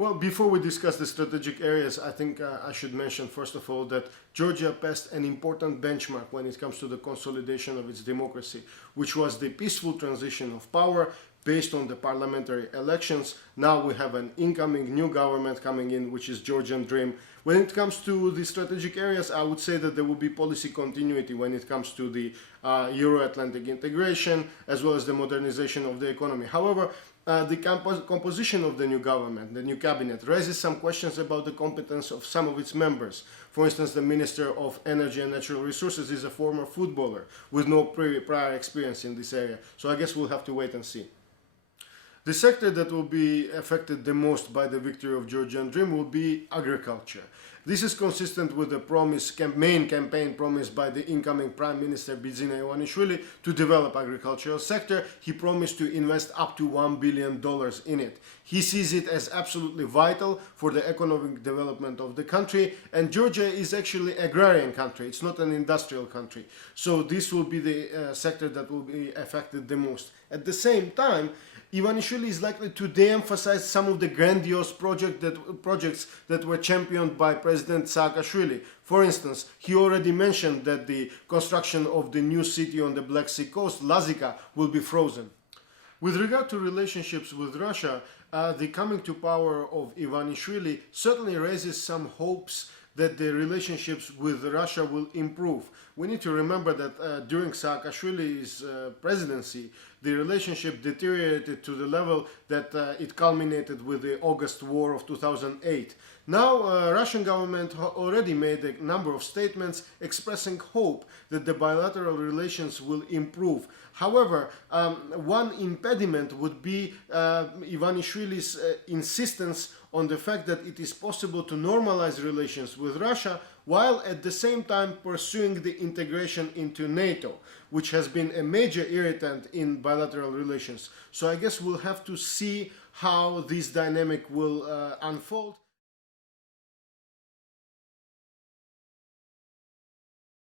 Well, before we discuss the strategic areas, I think I should mention first of all that Georgia passed an important benchmark when it comes to the consolidation of its democracy, which was the peaceful transition of power based on the parliamentary elections. Now we have an incoming new government coming in, which is Georgian Dream. When it comes to the strategic areas, I would say that there will be policy continuity when it comes to the Euro-Atlantic integration, as well as the modernization of the economy. However, the composition of the new government, the new cabinet, raises some questions about the competence of some of its members. For instance, the Minister of Energy and Natural Resources is a former footballer with no prior experience in this area. So I guess we'll have to wait and see. The sector that will be affected the most by the victory of Georgian Dream will be agriculture. This is consistent with the main campaign promised by the incoming Prime Minister Melikishvili to develop agricultural sector. He promised to invest up to $1 billion in it. He sees it as absolutely vital for the economic development of the country, and Georgia is actually an agrarian country. It's not an industrial country. So this will be the sector that will be affected the most. At the same time, Ivanishvili is likely to de-emphasize some of the grandiose projects that were championed by President Saakashvili. For instance, he already mentioned that the construction of the new city on the Black Sea coast, Lazika, will be frozen. With regard to relationships with Russia, the coming to power of Ivanishvili certainly raises some hopes that the relationships with Russia will improve. We need to remember that during Saakashvili's presidency, the relationship deteriorated to the level that it culminated with the August War of 2008. Now, Russian government already made a number of statements expressing hope that the bilateral relations will improve. However, one impediment would be Ivanishvili's insistence on the fact that it is possible to normalize relations with Russia while at the same time pursuing the integration into NATO, which has been a major irritant in bilateral relations. So I guess we'll have to see how this dynamic will unfold.